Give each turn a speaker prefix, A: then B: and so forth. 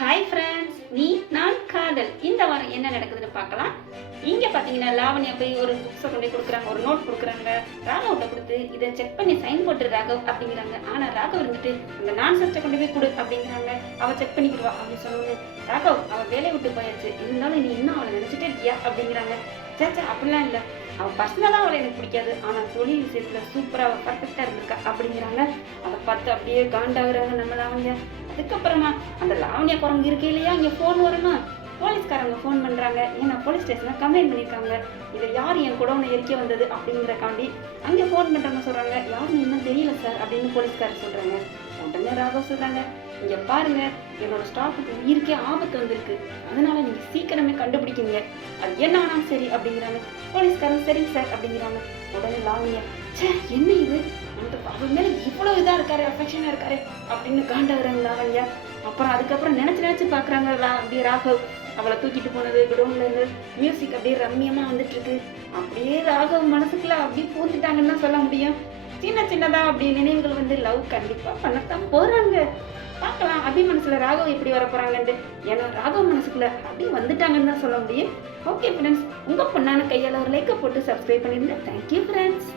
A: Hi friends நீ நான் காதல். இந்த வாரம் என்ன நடக்குதுன்னு பார்க்கலாம். இங்கே பார்த்தீங்கன்னா லாவணியா போய் ஒரு புக்ஸை கொண்டு போய் கொடுக்குறாங்க ஒரு நோட் கொடுக்குறாங்க. ராகவ்கிட்ட கொடுத்து இதை செக் பண்ணி சைன் போட்டு ராகவ் அப்படிங்கிறாங்க. ஆனால் ராகவ் இருந்துட்டு அந்த நான் சர்ச்சை கொண்டு போய் கொடு அப்படிங்கிறாங்க. அவள் செக் பண்ணிக்கிடுவா அப்படின்னு சொன்னோன்னு ராகவ் அவள் வேலையை விட்டு போயாச்சு. இருந்தாலும் நீ இன்னும் அவளை நினச்சிட்டே இருக்கியா? அப்படிங்கிறாங்க. சேச்சா அப்படிலாம் இல்லை. அவள் பர்சனலாக அவளை எனக்கு பிடிக்காது. ஆனால் தொழில் விஷயத்தில் சூப்பராக அவள் பர்ஃபெக்டாக இருந்திருக்கா அப்படிங்கிறாங்க. அதை பார்த்து அப்படியே காண்டாகிறாங்க நம்ம லாவண்யா. அதுக்கப்புறமா அந்த லாவண்யா குரங்கு இருக்கே இல்லையா? இங்கே ஃபோன் வரணும் போலீஸ்காரங்க ஃபோன் பண்ணுறாங்க ஏன்னா போலீஸ் ஸ்டேஷனில் கம்ப்ளைண்ட் பண்ணியிருக்காங்க இதை யார் என் குடவுனை எரிக்க வந்தது அப்படிங்கிறக்காண்டி அங்கே ஃபோன் பண்ணுறவங்க சொல்கிறாங்க யாருன்னு இன்னும் தெரியல சார் அப்படின்னு போலீஸ்காரர் சொல்கிறாங்க உடனே ராகவ் சொல்கிறாங்க இங்கே பாருங்க என்னோட ஸ்டாஃபுக்கு உயிருக்கே ஆபத்து வந்திருக்கு. அதனால நீங்கள் சீக்கிரமே கண்டுபிடிக்கீங்க. அது என்ன ஆனாலும் சரி அப்படிங்கிறாங்க. போலீஸ்காரன் சரிங்க சார் அப்படிங்கிறாங்க. உடனே லாவண்யா ச்சே என்ன இது? அந்த அவர் மேலே இவ்வளோ இதாக இருக்காரு அஃபெக்ஷனாக இருக்காரு அப்படின்னு காண்டாகிறாங்க லாவண்யா அப்புறம் அதுக்கப்புறம் நினச்சி நினச்சி பார்க்குறாங்க அப்படியே ராகவ் அவளை தூக்கிட்டு போனது குடோன்லேருந்து மியூசிக் அப்படியே ரம்மியமாக வந்துட்டுருக்கு. அப்படியே ராகவ் மனசுக்குள்ள அப்படியே பூந்துட்டாங்கன்னு தான் சொல்ல முடியும். சின்ன சின்னதாக அப்படி நினைவுகள் வந்து லவ் கண்டிப்பாக பண்ணத்தான் போகிறாங்க பார்க்கலாம் அபி மனசில் ராகவ் எப்படி வர ஏன்னா ராகவ் மனசுக்குள்ள அப்படியே வந்துட்டாங்கன்னு தான் சொல்ல முடியும். ஓகே ஃப்ரெண்ட்ஸ் உங்கள் பொண்ணான கையால் ஒரு லைக்கை போட்டு சப்ஸ்கிரைப் பண்ணியிருந்தேன் தேங்க்யூ ஃப்ரெண்ட்ஸ்